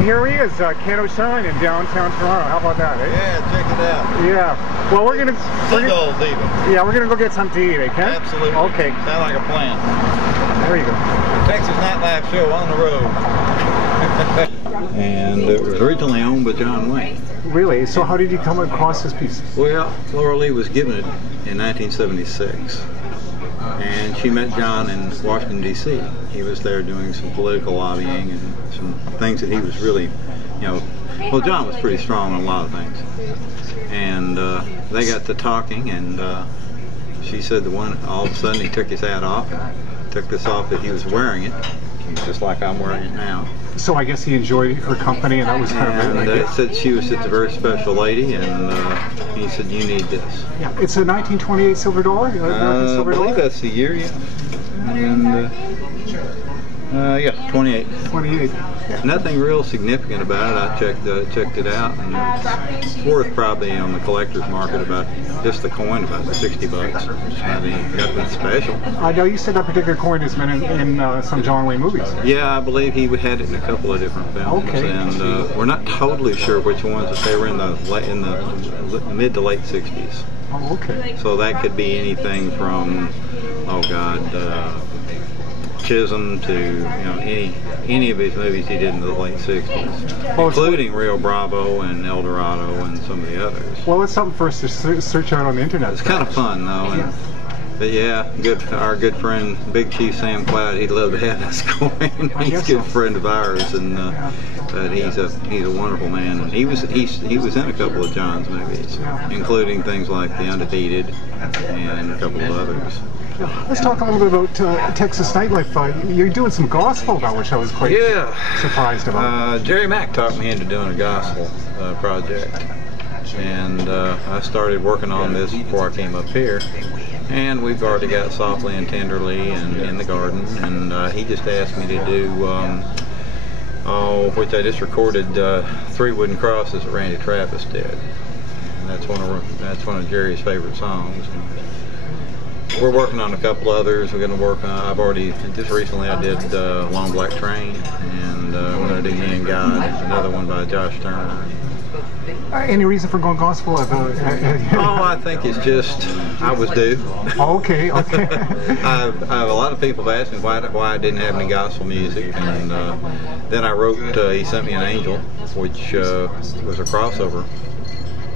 Here he is, Ken Osheim in downtown Toronto. How about that, eh? Yeah, check it out. Yeah. Well, we're gonna go get something to eat, eh, Ken? Absolutely. Okay. Sound like a plan. There you go. Texas Nightlife Show on the road. And it was originally owned by John Wayne. Really? So how did you come across this piece? Well, Laura Lee was given it in 1976. And she met John in Washington, D.C. He was there doing some political lobbying and some things that he was really, well, John was pretty strong on a lot of things. And they got to talking, and she said all of a sudden he took his hat off, and took this off that he was wearing it, just like I'm wearing it now. So I guess he enjoyed her company, and that was kind of it. And said she was just a very special lady, and he said, you need this. Yeah, it's a 1928 silver dollar? I believe that's the year, yeah. And, yeah, 28. 28. Yeah. Nothing real significant about it. I checked it out, and it's worth probably on the collector's market about just the coin about $60. I mean, nothing special. I know you said that particular coin has been in some John Wayne movies. Yeah, I believe he had it in a couple of different films, okay. And we're not totally sure which ones, but they were in the mid to late '60s. Oh, okay. So that could be anything from, Chisholm to any of his movies he did in the late '60s, including Rio Bravo and El Dorado and some of the others. Well, it's something for us to search out on the internet. It's kind of fun though. Yeah. But yeah, our good friend Big Chief Sam Cloud, he'd love to have this coin. He's a good friend of ours, and but he's a wonderful man. And he was in a couple of John's movies, including things like The Undefeated and a couple of others. Let's talk a little bit about Texas nightlife. You're doing some gospel now, which I was quite surprised about. Jerry Mack talked me into doing a gospel project, and I started working on this before I came up here. And we've already got Softly and Tenderly and In the Garden, and he just asked me to do, which I just recorded, 3 Wooden Crosses that Randy Travis did. And that's one of Jerry's favorite songs. We're working on a couple others. We're going to work on, just recently I did Long Black Train, and we're going to do Me and God, another one by Josh Turner. Any reason for going gospel? I think it's just, I was due. Okay. I have a lot of people have asked me why I didn't have any gospel music, and then I wrote He Sent Me an Angel, which was a crossover.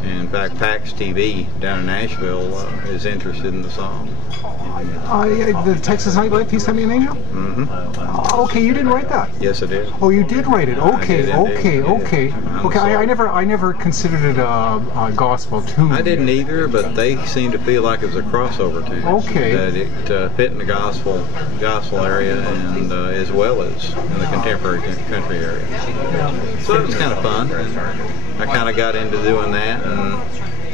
In fact, PAX TV down in Nashville is interested in the song. The Texas Nightlife, He Sent Me an Angel? Mm-hmm. Okay, you didn't write that? Yes, I did. Oh, you did write it. Okay, okay. I never considered it a gospel tune. I didn't either, but they seemed to feel like it was a crossover tune. Okay. That it fit in the gospel area, and as well as in the contemporary country area. Yeah. So it was kind of fun. I kind of got into doing that, and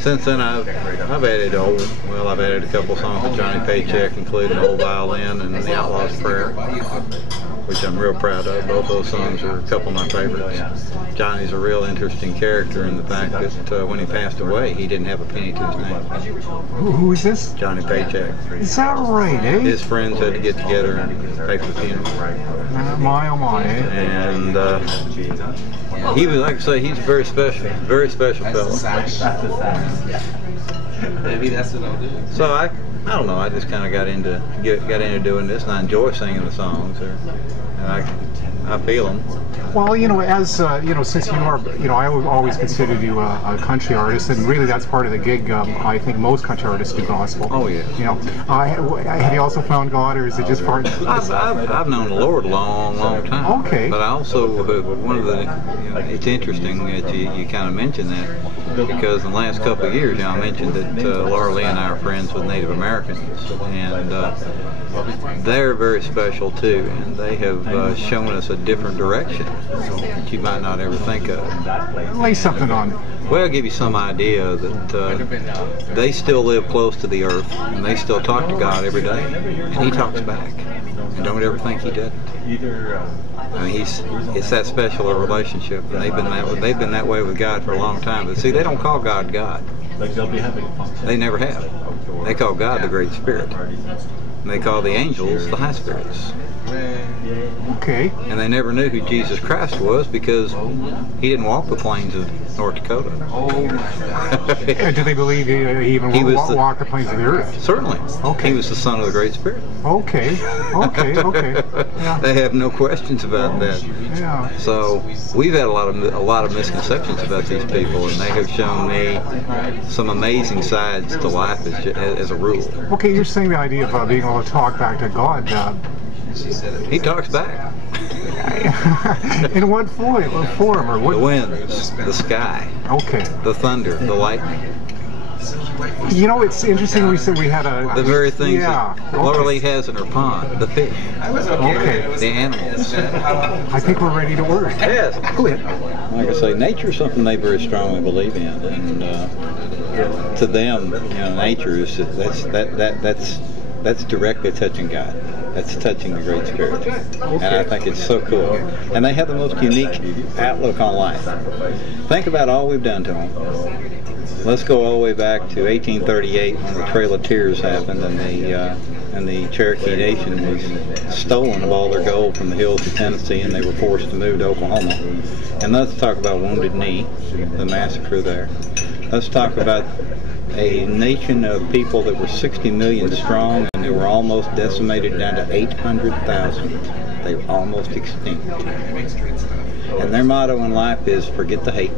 since then I've added a couple songs with Johnny Paycheck, including Old Violin and The Outlaw's Prayer, which I'm real proud of. Both those songs are a couple of my favorites. Johnny's a real interesting character in the fact that when he passed away, he didn't have a penny to his name. Who is this? Johnny Paycheck. Is that right, eh? His friends had to get together and pay for the funeral. My oh my, eh? And he was, like I say, he's a very special fellow. Maybe that's what I'll do. So I don't know. I just kind of got into doing this, and I enjoy singing the songs. And I feel them. Well, as since you are, I always considered you a country artist, and really that's part of the gig. I think most country artists do gospel. Oh yeah. Have you also found God, or is it just part? I've known the Lord a long time. Okay. But I also one of the it's interesting that you kind of mentioned that, because in the last couple of years, I mentioned that Laura Lee and I are friends with Native Americans, and they're very special too, and they have shown us a different direction that you might not ever think of. Lay something on it. Well, I'll give you some idea that they still live close to the earth, and they still talk to God every day, and He talks back. And don't ever think He doesn't. I mean, it's that special a relationship, and they've been that way with God for a long time. But see, they don't call God God. They never have. They call God the Great Spirit. And they call the angels the high spirits. Okay. And they never knew who Jesus Christ was because he didn't walk the plains of North Dakota. And do they believe he even walked the plains of the earth? Certainly. Okay. He was the son of the Great Spirit. Okay. Yeah. They have no questions about that. Yeah. So we've had a lot of misconceptions about these people, and they have shown me some amazing sides to life as a rule. Okay, you're saying the idea of being able to talk back to God. He talks back. In what form or what? The winds, the sky, okay, the thunder, the lightning. You know, it's interesting. We said we had the very things that Laura has in her pond, the fish, the animals. I think we're ready to order. Yes. Go ahead. Like I say, nature is something they very strongly believe in, and to them, nature is that's directly touching God. That's touching the Great Spirit. And I think it's so cool. And they have the most unique outlook on life. Think about all we've done to them. Let's go all the way back to 1838 when the Trail of Tears happened and the Cherokee Nation was stolen of all their gold from the hills of Tennessee, and they were forced to move to Oklahoma. And let's talk about Wounded Knee, the massacre there. Let's talk about a nation of people that were 60 million strong, and they were almost decimated down to 800,000. They were almost extinct. And their motto in life is, forget the hate,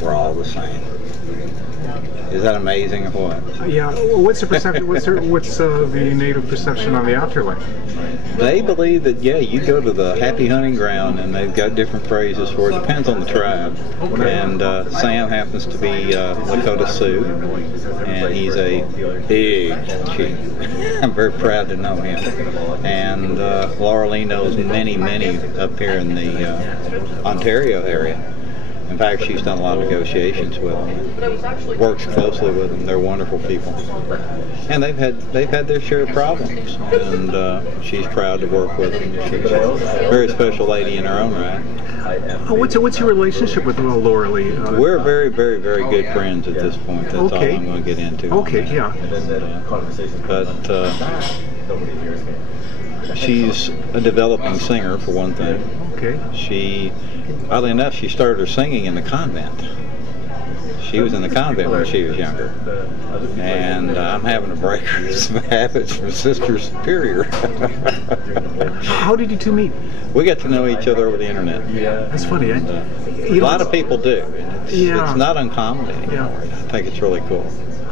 we're all the same. Is that amazing or what? Yeah. What's the perception? What's the native perception on the afterlife? They believe that, you go to the happy hunting ground, and they've got different phrases for it. Depends on the tribe. And Sam happens to be Lakota Sioux, and he's a big chief. I'm very proud to know him. And Laura Lee knows many up here in the Ontario area. In fact, she's done a lot of negotiations with them, works closely with them. They're wonderful people, and they've had their share of problems, and she's proud to work with them. She's a very special lady in her own right. What's your relationship with Laura Lee? We're very good friends at this point. That's all I'm going to get into. Okay, yeah. But she's a developing singer, for one thing. Okay. Oddly enough, she started her singing in the convent. She was in the convent when she was younger. And I'm having to break her some habits from Sister Superior. How did you two meet? We got to know each other over the internet. That's funny, eh? A lot of people do. It's not uncommon anymore. I think it's really cool.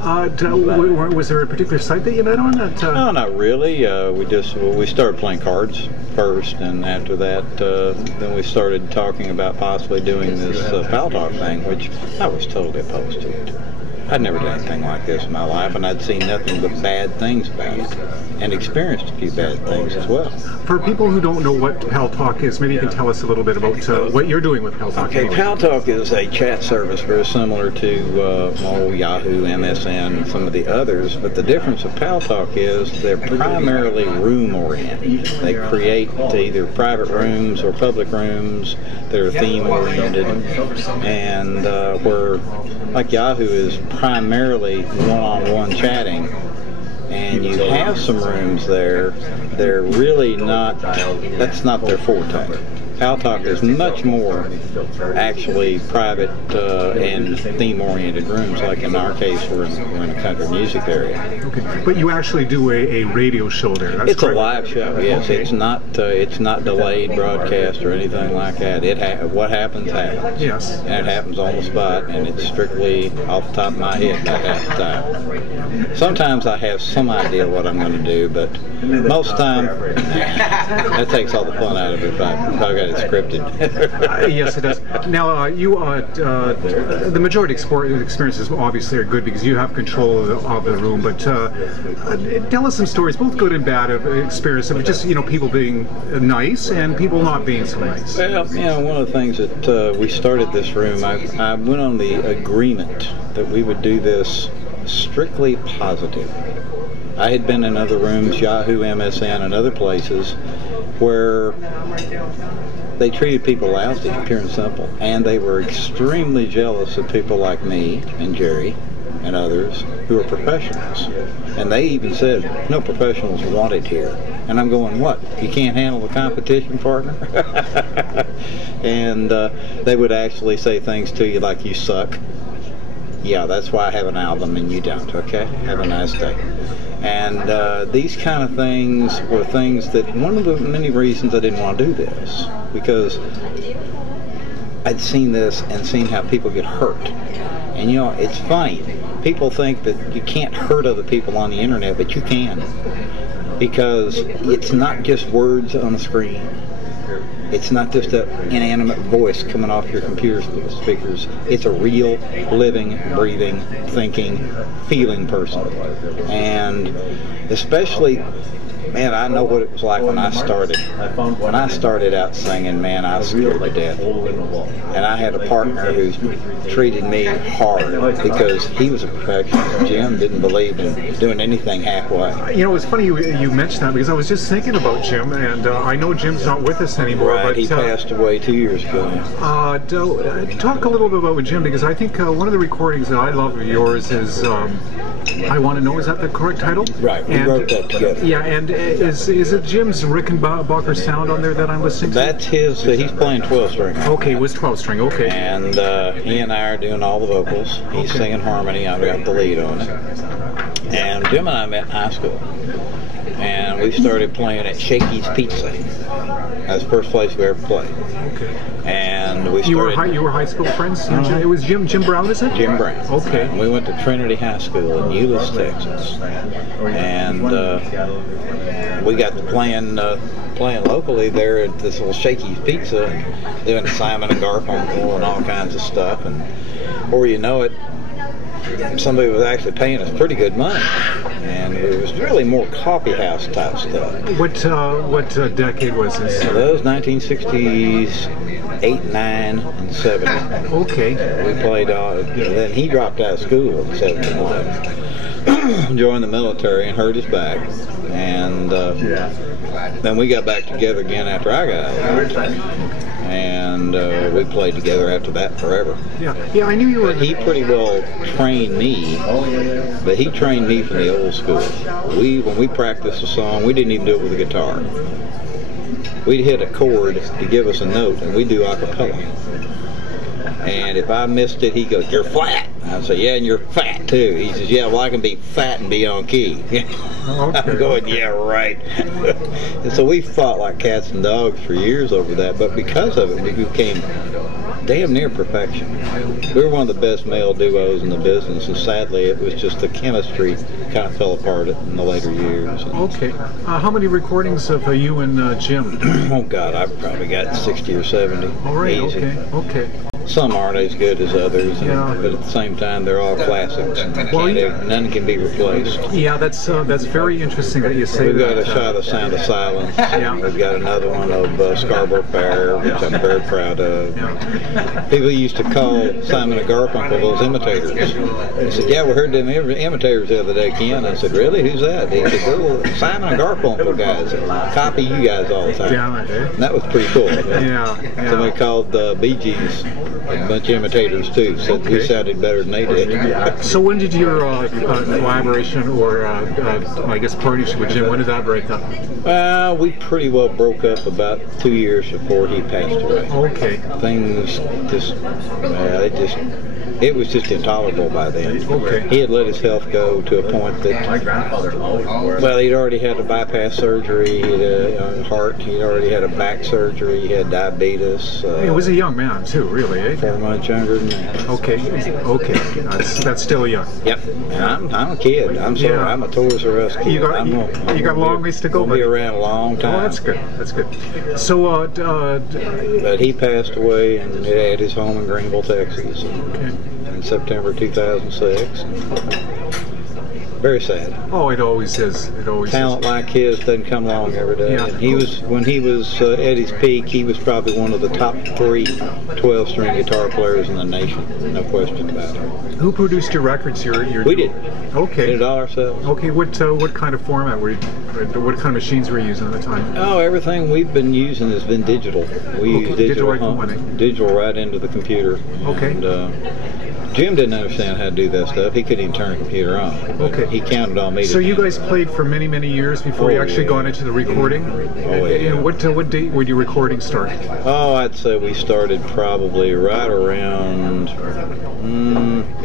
Was there a particular site that you met on? No, not really. We started playing cards first, and after that, then we started talking about possibly doing this Pal Talk thing, which I was totally opposed to it. I'd never done anything like this in my life, and I'd seen nothing but bad things about it, and experienced a few bad things as well. For people who don't know what Pal Talk is, maybe you can tell us a little bit about what you're doing with Pal Talk. Okay, Pal Talk is a chat service very similar to Yahoo, MSN, and some of the others, but the difference with Pal Talk is they're primarily room-oriented. They create either private rooms or public rooms that are theme-oriented, and where, like Yahoo is primarily one-on-one chatting, and you have some rooms there, they're really not, that's not their forte. Pal Talk is much more actually private and theme-oriented rooms. Like in our case, we're in a country music area. Okay, but you actually do a radio show there. That's it's correct? A live show. Yes, okay. It's not delayed broadcast or anything like that. What happens happens. Yes, and it happens on the spot, and it's strictly off the top of my head about half the time. Sometimes I have some idea what I'm going to do, but most of the time that takes all the fun out of it. If I've got it scripted. Yes, it does. Now, the majority experiences obviously are good because you have control of the room. But tell us some stories, both good and bad, of experience of just people being nice and people not being so nice. Well, one of the things that we started this room, I went on the agreement that we would do this strictly positive. I had been in other rooms, Yahoo, MSN, and other places, where they treated people lousy, pure and simple, and they were extremely jealous of people like me and Jerry and others who are professionals. And they even said, no professionals wanted here. And I'm going, what? You can't handle the competition, partner? And they would actually say things to you like, you suck. Yeah, that's why I have an album and you don't, okay? Have a nice day. And these kind of things were things that, one of the many reasons I didn't want to do this, because I'd seen this and seen how people get hurt. And you know, it's funny. People think that you can't hurt other people on the internet, but you can. Because it's not just words on a screen. It's not just an inanimate voice coming off your computer speakers. It's a real, living, breathing, thinking, feeling person. And especially, man, I know what it was like when I started. When I started out singing, man, I was scared to death. And I had a partner who treated me hard because he was a perfectionist. Jim didn't believe in doing anything halfway. You know, it's funny you mentioned that, because I was just thinking about Jim, and I know Jim's not with us anymore. Right, but he passed away 2 years ago. Talk a little bit about Jim, because I think one of the recordings that I love of yours is I Want to Know. Is that the correct title? Right, we wrote that together. Yeah, and is it Jim's Rickenbacker sound on there that I'm listening to? That's his, he's playing 12-string. Okay, it was 12-string, okay. And he and I are doing all the vocals. He's singing harmony, I've got the lead on it. And Jim and I met in high school. And we started playing at Shakey's Pizza. That's the first place we ever played. Okay. And we started... You were high school friends? It was Jim Brown, is it? Jim Brown. Okay. And we went to Trinity High School in Euless, Texas. And we got to playing locally there at this little Shakey's Pizza, and doing Simon and Garfunkel and all kinds of stuff. And before you know it, somebody was actually paying us pretty good money. And it was really more coffee house type stuff. What decade was this? That was 1960s, 8, 9, and 7. Okay. We played, then he dropped out of school in 71. Joined the military and hurt his back. And then we got back together again after I got out. And we played together after that forever. Yeah, I knew you were. But he pretty well trained me, but he trained me from the old school. When we practiced a song, we didn't even do it with a guitar. We'd hit a chord to give us a note, and we'd do a cappella. And if I missed it, he'd go, "You're flat." I'd say, "Yeah, and you're fat too." He says, "Yeah, well, I can be fat and be on key." Okay. I'm going, "Yeah, right." And so we fought like cats and dogs for years over that, but because of it, we became damn near perfection. We were one of the best male duos in the business, and sadly, it was just the chemistry kind of fell apart in the later years. Okay. How many recordings of you and Jim? Oh, God, I've probably got 60 or 70. All right, easy. okay. Some aren't as good as others, Yeah. but at the same time, they're all classics. None can be replaced. Yeah, that's very interesting that you say We've that. got a shot of Sound of Silence. Yeah. We've got another one of Scarborough Fair, which I'm very proud of. Yeah. People used to call Simon and Garfunkel those imitators. They said, "Yeah, we heard them imitators the other day, Ken." I said, "Really? Who's that?" He said, "Well, Simon and Garfunkel guys that copy you guys all the time." Yeah, and that was pretty cool. Yeah. Somebody called Bee Gees a bunch of imitators too, so we sounded better than they did. So when did your collaboration or I guess partnership with Jim, when did that break up? We pretty well broke up about 2 years before he passed away. Okay. Things just, it was just intolerable by then. Okay. He had let his health go to a point that, well, he'd already had a bypass surgery, he had a heart, he'd already had a back surgery, he had diabetes. He was a young man too, really, eh? 4 months younger than me. Okay. That's still young. Yep. And I'm a kid. I'm sorry. Yeah. I'm a Toys R Us kid. You got a long ways to go. I'll be around a long time. Oh, that's good. That's good. So, but he passed away and at his home in Greenville, Texas, in September 2006. Very sad. Oh, it always is. It always Talent is. like his doesn't come along every day. Yeah. And he was, when he was at his peak, he was probably one of the top 3 12-string guitar players in the nation. No question about it. Who produced your records? We did. Okay. We did it all ourselves. Okay. What kind of format were you? What kind of machines were you using at the time? Oh, everything we've been using has been digital. We use digital right into the computer. Okay. And, Jim didn't understand how to do that stuff. He couldn't even turn a computer on. But okay. he counted on me. So you guys played for many, many years before you actually got into the recording? Oh, yeah. And what date would your recording start? Oh, I'd say we started probably right around,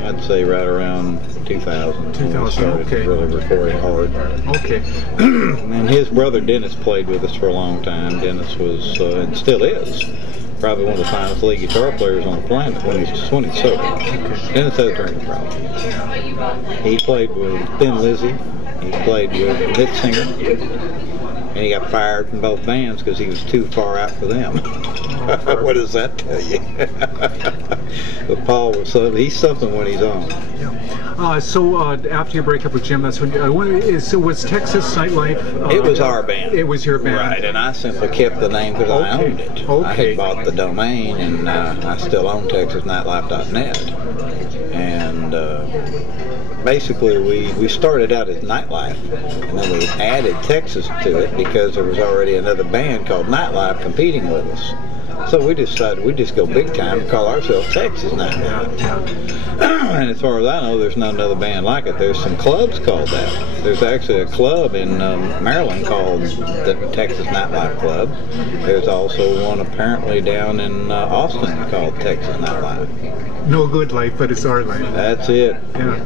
I'd say right around 2000. 2000, started okay. really recording hard. Okay. And his brother Dennis played with us for a long time. Dennis was, and still is, probably one of the finest lead guitar players on the planet when he's sober. Dennis has a drinking problem. He played with Thin Lizzy. He played with Nick Singer. And he got fired from both bands because he was too far out for them. What does that tell you? But Paul was he's something when he's on. So after your breakup with Jim, that's when. So was Texas Nightlife? It was our band. It was your band, right? And I simply kept the name because I owned it. Okay. I had bought the domain, and I still own TexasNightlife.net. And basically, we started out as Nightlife, and then we added Texas to it because there was already another band called Nightlife competing with us. So we decided we'd just go big time and call ourselves Texas Nightlife. And as far as I know, there's not another band like it. There's some clubs called that. There's actually a club in Maryland called the Texas Nightlife Club. There's also one apparently down in Austin called Texas Nightlife. No good life, but it's our life. That's it. Yeah.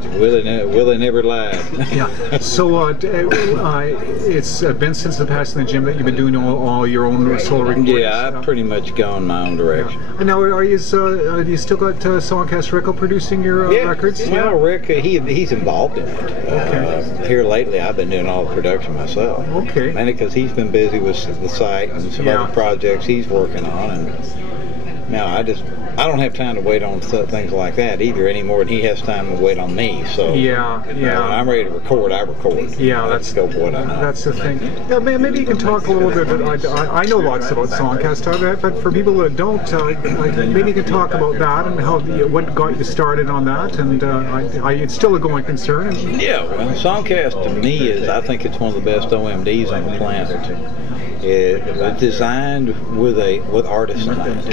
Willie never lied. Yeah. So it's been since the passing of Jim that you've been doing all your own solo recordings? Yeah, I've pretty much gone my own direction. Yeah. And now, do you still got Songcast Rico producing your records? Well, Rick, he's involved in it. Okay. Here lately, I've been doing all the production myself. Okay. Mainly because he's been busy with the site and some other projects he's working on, and now I don't have time to wait on things like that either any more than he has time to wait on me. So when I'm ready to record, I record. Yeah, that's what I know. That's the thing. Yeah, maybe you can talk a little bit. I know lots about Songcast, but for people that don't, maybe you can talk about that and what got you started on that. And it's still a going concern. Yeah, well, Songcast to me I think it's one of the best OMDs on the planet. It was designed with artists in mind.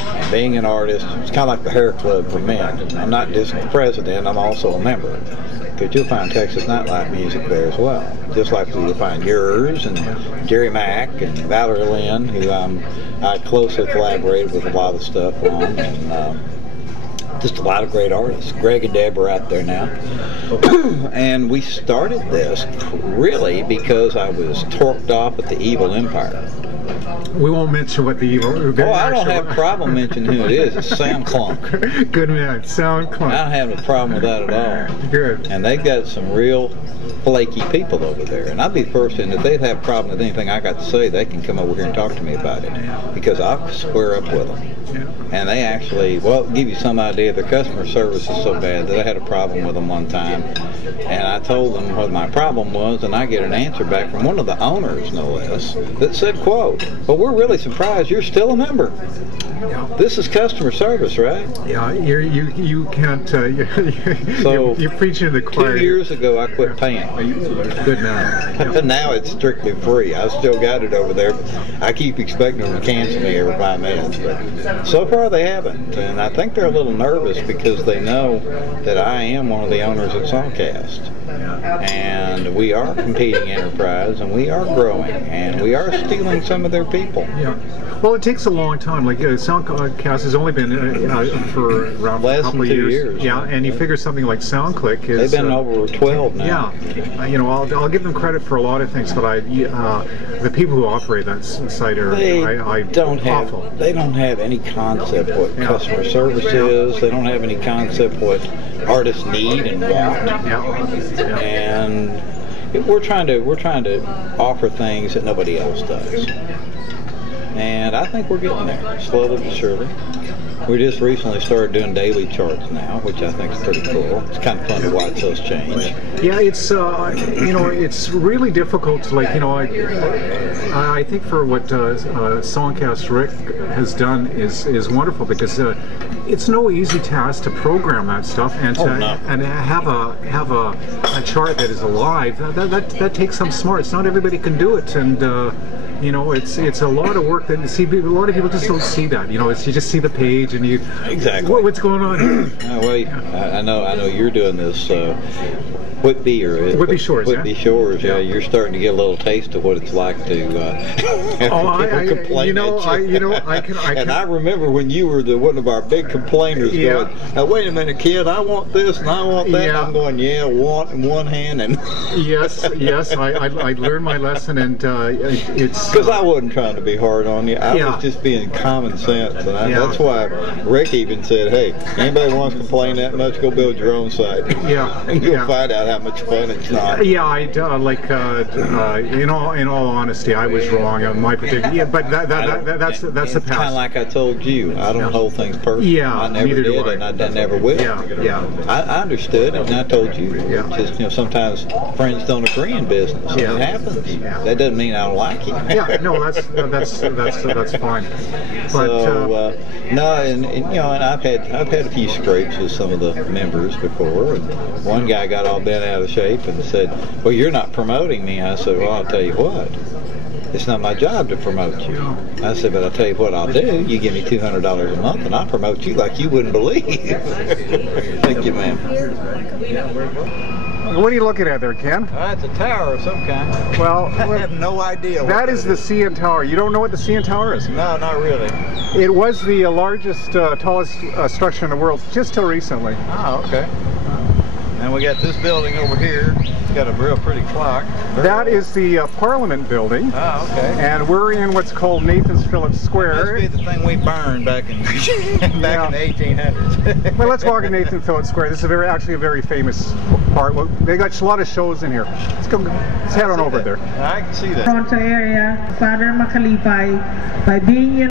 And being an artist, it's kind of like the hair club for men. I'm not just the president, I'm also a member. Because you'll find Texas Nightlife music there as well. Just like you'll find yours and Jerry Mack and Valerie Lynn, who I closely collaborated with a lot of stuff on. And just a lot of great artists. Greg and Deb are out there now. And we started this really because I was torqued off at the Evil Empire. We won't mention what the Evil... I don't have a problem mentioning who it is. It's Sound Clunk. Good man, Sound Clunk. I don't have a problem with that at all. Good. And they've got some real flaky people over there. And I'd be the person, if they have a problem with anything I got to say, they can come over here and talk to me about it. Because I'll square up with them. Yeah. And they actually, give you some idea, their customer service is so bad that I had a problem with them one time. And I told them what my problem was, and I get an answer back from one of the owners, no less, that said, quote, "Well, we're really surprised you're still a member. This is customer service, right?" Yeah, you can't. So you're preaching to the choir. 2 years ago, I quit paying. Good man. Now it's strictly free. I still got it over there. I keep expecting them to cancel me every 5 minutes, but so far they haven't. And I think they're a little nervous because they know that I am one of the owners at Songcast. And we are competing enterprise, and we are growing, and we are stealing some of their people. Yeah. Well, it takes a long time. Like Soundcast has only been for around a couple of years. Yeah, and you figure something like SoundClick is. They've been over 12 now. Yeah, I'll give them credit for a lot of things, but the people who operate that site are awful. They don't have any concept what customer service is. They don't have any concept what artists need and want. Yeah. And we're trying to offer things that nobody else does. And I think we're getting there, slowly but surely. We just recently started doing daily charts now, which I think is pretty cool. It's kind of fun to watch those change. Yeah, it's it's really difficult to I think for what Songcast Rick has done is wonderful because it's no easy task to program that stuff and and have a chart that is alive. That takes some smarts. Not everybody can do it, and it's a lot of work that a lot of people just don't see that. You just see the page and you exactly what's going on here. I know you're doing this Whitby or Whitby Shores. Whitby Shores. Yeah, you're starting to get a little taste of what it's like to complain at you. And I remember when you were one of our big complainers going, now, wait a minute, kid, I want this and I want that. And I'm going, yeah, want in one hand and yes, I learned my lesson, and it's because I wasn't trying to be hard on you. I was just being common sense, and that's why Rick even said, hey, anybody wants to complain that much, go build your own site. And you'll find out how much fun it's not. In all honesty, I was wrong on my particular. But that's the past. Kind of like I told you, I don't hold things personal. I never did, and I never will. I understood it, and I told you. Just sometimes friends don't agree in business. It happens. That doesn't mean I don't like you. That's fine. But, so no, and I've had a few scrapes with some of the members before, and one guy got all bent out of shape and said, well, you're not promoting me. I said, well, I'll tell you what, it's not my job to promote you. I said, but I'll tell you what I'll do, you give me $200 a month and I'll promote you like you wouldn't believe. Thank you, ma'am. What are you looking at there, Ken? It's a tower of some kind. Well, I have no idea. That is the CN Tower. You don't know what the CN Tower is? No, not really. It was the largest, tallest structure in the world just till recently. Oh, okay. And we got this building over here. It's got a real pretty clock. That is the Parliament building. Oh, okay. And we're in what's called Nathan's Phillips Square. That must be the thing we burned back in in the 1800s. Well, let's walk in Nathan Phillips Square. This is actually a very famous part. Well, they got a lot of shows in here. Let's head on over there. I can see that. Toronto area, Father Makalipay, by being in